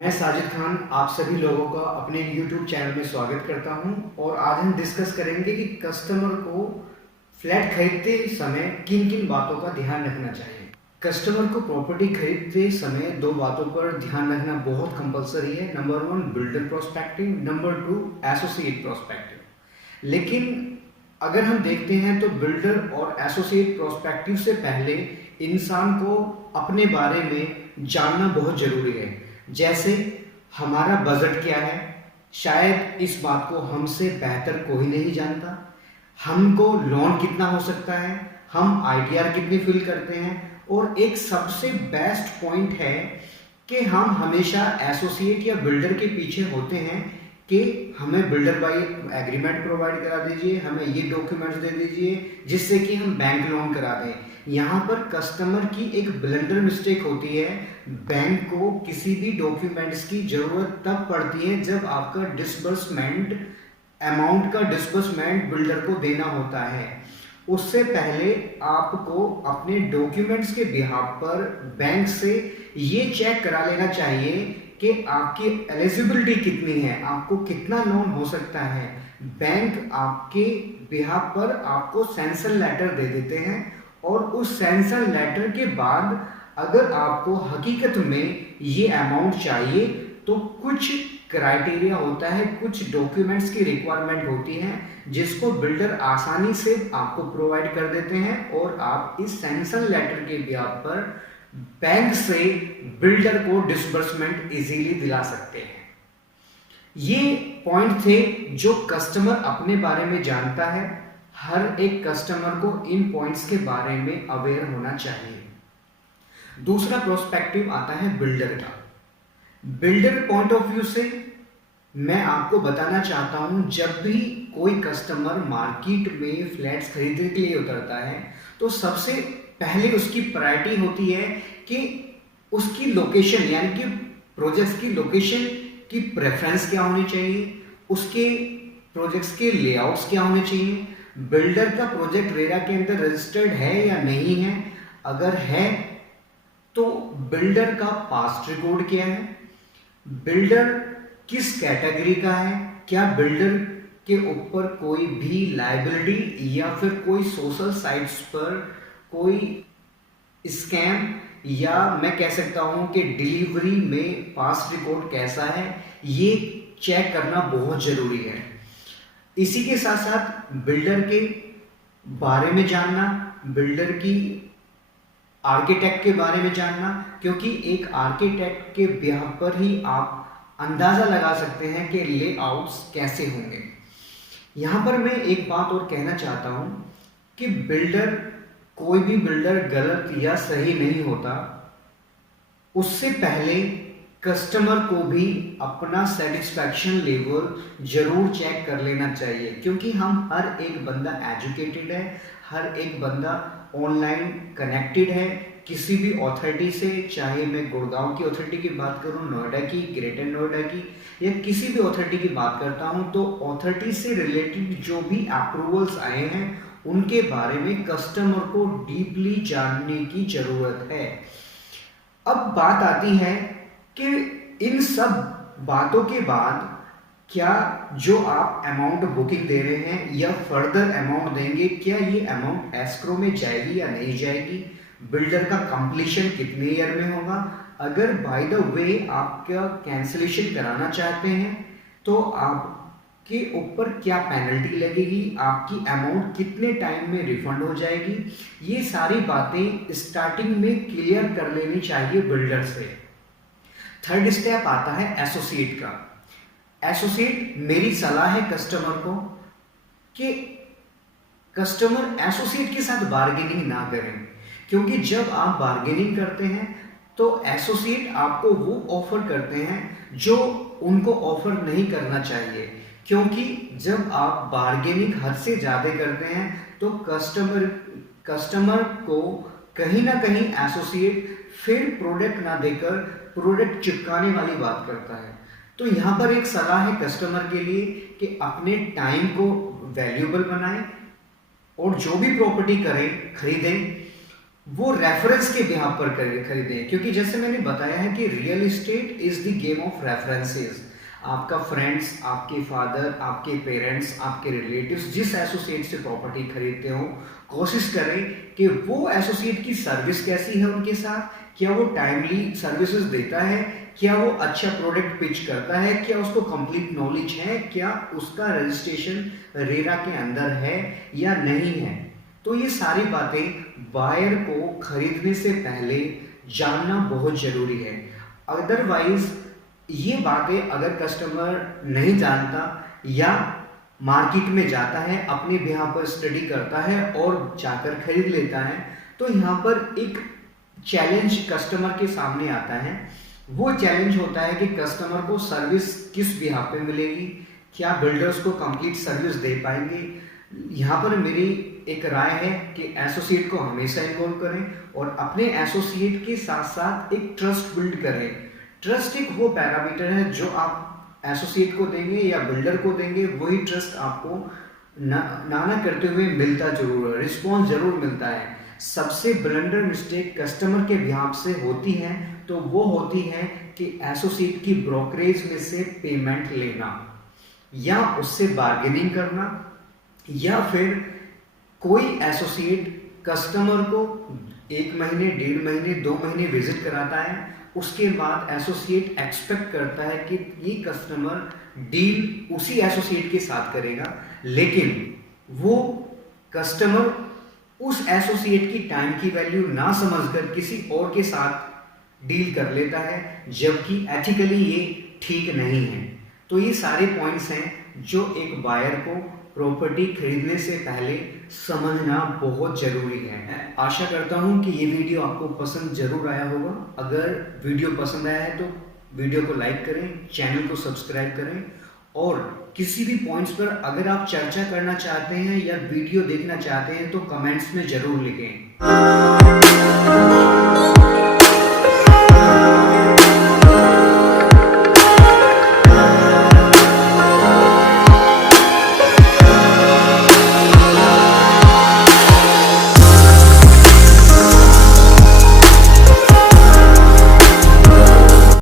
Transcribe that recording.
मैं साजिद खान आप सभी लोगों का अपने YouTube चैनल में स्वागत करता हूं और आज हम डिस्कस करेंगे कि कस्टमर को फ्लैट खरीदते समय किन किन बातों का ध्यान रखना चाहिए। कस्टमर को प्रॉपर्टी खरीदते समय दो बातों पर ध्यान रखना बहुत कंपलसरी है। Number one, builder prospective, number two, associate prospective. लेकिन अगर हम देखते हैं तो बिल्डर और एसोसिएट प्रोस्पेक्टिव से पहले इंसान को अपने बारे में जानना बहुत जरूरी है। जैसे हमारा बजट क्या है, शायद इस बात को हमसे बेहतर कोई नहीं जानता। हमको लोन कितना हो सकता है, हम आईटीआर कितनी फिल करते हैं, और एक सबसे बेस्ट पॉइंट है कि हम हमेशा एसोसिएट या बिल्डर के पीछे होते हैं कि हमें बिल्डर बाई एग्रीमेंट प्रोवाइड करा दीजिए, हमें ये डॉक्यूमेंट्स दे दीजिए जिससे कि हम बैंक लोन करा दें। यहाँ पर कस्टमर की एक ब्लंडर मिस्टेक होती है। बैंक को किसी भी डॉक्यूमेंट्स की जरूरत तब पड़ती है जब आपका डिसबर्समेंट अमाउंट का डिसबर्समेंट बिल्डर को देना होता है। उससे पहले आपको अपने डॉक्यूमेंट्स के बिहाफ पर बैंक से ये चेक करा लेना चाहिए कि आपकी एलिजिबिलिटी कितनी है, आपको कितना लोन हो सकता है। बैंक आपके बिहाफ पर आपको सैंक्शन लेटर दे देते हैं और उस सैंक्शन लेटर के बाद अगर आपको हकीकत में ये अमाउंट चाहिए तो कुछ क्राइटेरिया होता है, कुछ डॉक्यूमेंट्स की रिक्वायरमेंट होती है जिसको बिल्डर आसानी से आपको प्रोवाइड कर देते हैं और आप इस सैंक्शन लेटर के बिहाफ पर बैंक से बिल्डर को डिसबर्समेंट इजीली दिला सकते हैं। ये पॉइंट थे जो कस्टमर अपने बारे में जानता है। हर एक कस्टमर को इन पॉइंट्स के बारे में अवेयर होना चाहिए। दूसरा प्रोस्पेक्टिव आता है बिल्डर का। बिल्डर पॉइंट ऑफ व्यू से मैं आपको बताना चाहता हूं, जब भी कोई कस्टमर मार्केट में फ्लैट्स खरीदने के लिए उतरता है तो सबसे पहले उसकी प्रायोरिटी होती है कि उसकी लोकेशन, यानी कि प्रोजेक्ट्स की लोकेशन की प्रेफरेंस क्या होनी चाहिए, उसके प्रोजेक्ट्स के लेआउट्स क्या होने चाहिए, बिल्डर का प्रोजेक्ट रेरा के अंदर रजिस्टर्ड है या नहीं है, अगर है तो बिल्डर का पास्ट रिकॉर्ड क्या है, बिल्डर किस कैटेगरी का है, क्या बिल्डर के ऊपर कोई भी लायबिलिटी या फिर कोई सोशल साइट्स पर कोई स्कैम, या मैं कह सकता हूं कि डिलीवरी में पास्ट रिकॉर्ड कैसा है, ये चेक करना बहुत जरूरी है। इसी के साथ साथ बिल्डर के बारे में जानना, बिल्डर की आर्किटेक्ट के बारे में जानना, क्योंकि एक आर्किटेक्ट के बिहाफ पर ही आप अंदाजा लगा सकते हैं कि लेआउट्स कैसे होंगे। यहां पर मैं एक बात और कहना चाहता हूं कि बिल्डर, कोई भी बिल्डर गलत या सही नहीं होता। उससे पहले कस्टमर को भी अपना सेटिस्फैक्शन लेवल जरूर चेक कर लेना चाहिए, क्योंकि हम हर एक बंदा एजुकेटेड है, हर एक बंदा ऑनलाइन कनेक्टेड है किसी भी अथॉरिटी से, चाहे मैं गुड़गांव की अथॉरिटी की बात करूं, नोएडा की, ग्रेटर नोएडा की, या किसी भी अथॉरिटी की बात करता हूं, तो अथॉरिटी से रिलेटेड जो भी अप्रूवल्स आए हैं उनके बारे में कस्टमर को डीपली जानने की जरूरत है। अब बात आती है कि इन सब बातों के बाद क्या जो आप अमाउंट बुकिंग दे रहे हैं या फर्दर अमाउंट देंगे, क्या ये अमाउंट एस्क्रो में जाएगी या नहीं जाएगी, बिल्डर का कंप्लीशन कितने ईयर में होगा, अगर बाय द वे आपका कैंसिलेशन कराना चाहते हैं तो आपके ऊपर क्या पेनल्टी लगेगी, आपकी अमाउंट कितने टाइम में रिफंड हो जाएगी, ये सारी बातें स्टार्टिंग में क्लियर कर लेनी चाहिए बिल्डर से। थर्ड स्टेप आता है एसोसिएट का। एसोसिएट, मेरी सलाह है कस्टमर को कि कस्टमर एसोसिएट के साथ बार्गेनिंग ना करें, क्योंकि जब आप बार्गेनिंग करते हैं तो एसोसिएट आपको वो ऑफर करते हैं जो उनको ऑफर नहीं करना चाहिए। क्योंकि जब आप बार्गेनिंग हद से ज़्यादा करते हैं तो कस्टमर को कहीं ना कहीं एसोसिएट फिर प्रोडक्ट ना देकर प्रोडक्ट चिपकाने वाली बात करता है। तो यहाँ पर एक सलाह है कस्टमर के लिए कि अपने टाइम को वैल्यूएबल बनाएं और जो भी प्रॉपर्टी करें, खरीदें, वो रेफरेंस के बिहाफ पर खरीदें, क्योंकि जैसे मैंने बताया है कि real estate is the game of references. आपका फ्रेंड्स, आपके फादर, आपके पेरेंट्स, आपके रिलेटिव्स जिस एसोसिएट से प्रॉपर्टी खरीदते हो, कोशिश करें कि वो एसोसिएट की सर्विस कैसी है उनके साथ, क्या वो टाइमली सर्विसेज देता है, क्या वो अच्छा प्रोडक्ट पिच करता है, क्या उसको कंप्लीट नॉलेज है, क्या उसका रजिस्ट्रेशन रेरा के अंदर है या नहीं है। तो ये सारी बातें बायर को खरीदने से पहले जानना बहुत जरूरी है। अदरवाइज ये बातें अगर कस्टमर नहीं जानता या मार्केट में जाता है, अपने बिहाफ पर स्टडी करता है और जाकर खरीद लेता है, तो यहाँ पर एक चैलेंज कस्टमर के सामने आता है। वो चैलेंज होता है कि कस्टमर को सर्विस किस बिहाफ पे मिलेगी, क्या बिल्डर्स को कंप्लीट सर्विस दे पाएंगे। यहाँ पर मेरी एक राय है कि एसोसिएट को हमेशा इन्वॉल्व करें और अपने एसोसिएट के साथ साथ एक ट्रस्ट बिल्ड करें। ट्रस्ट एक वो पैरामीटर है जो आप एसोसिएट को देंगे या बिल्डर को देंगे, वही ट्रस्ट आपको ना करते हुए मिलता जरूर है, रिस्पॉन्स जरूर मिलता है। सबसे ब्लंडर मिस्टेक कस्टमर के बिहाफ से होती है तो वो होती है कि एसोसिएट की ब्रोकरेज में से पेमेंट लेना या उससे बार्गेनिंग करना, या फिर कोई एसोसिएट कस्टमर को 1 महीने, 1.5 महीने, 2 महीने विजिट कराता है, उसके बाद एसोसिएट एक्सपेक्ट करता है कि ये कस्टमर डील उसी एसोसिएट के साथ करेगा, लेकिन वो कस्टमर उस एसोसिएट की टाइम की वैल्यू ना समझकर किसी और के साथ डील कर लेता है, जबकि एथिकली ये ठीक नहीं है। तो ये सारे पॉइंट्स हैं जो एक बायर को प्रॉपर्टी खरीदने से पहले समझना बहुत जरूरी है। आशा करता हूं कि ये वीडियो आपको पसंद जरूर आया होगा। अगर वीडियो पसंद आया है तो वीडियो को लाइक करें, चैनल को सब्सक्राइब करें, और किसी भी पॉइंट्स पर अगर आप चर्चा करना चाहते हैं या वीडियो देखना चाहते हैं तो कमेंट्स में जरूर लिखें।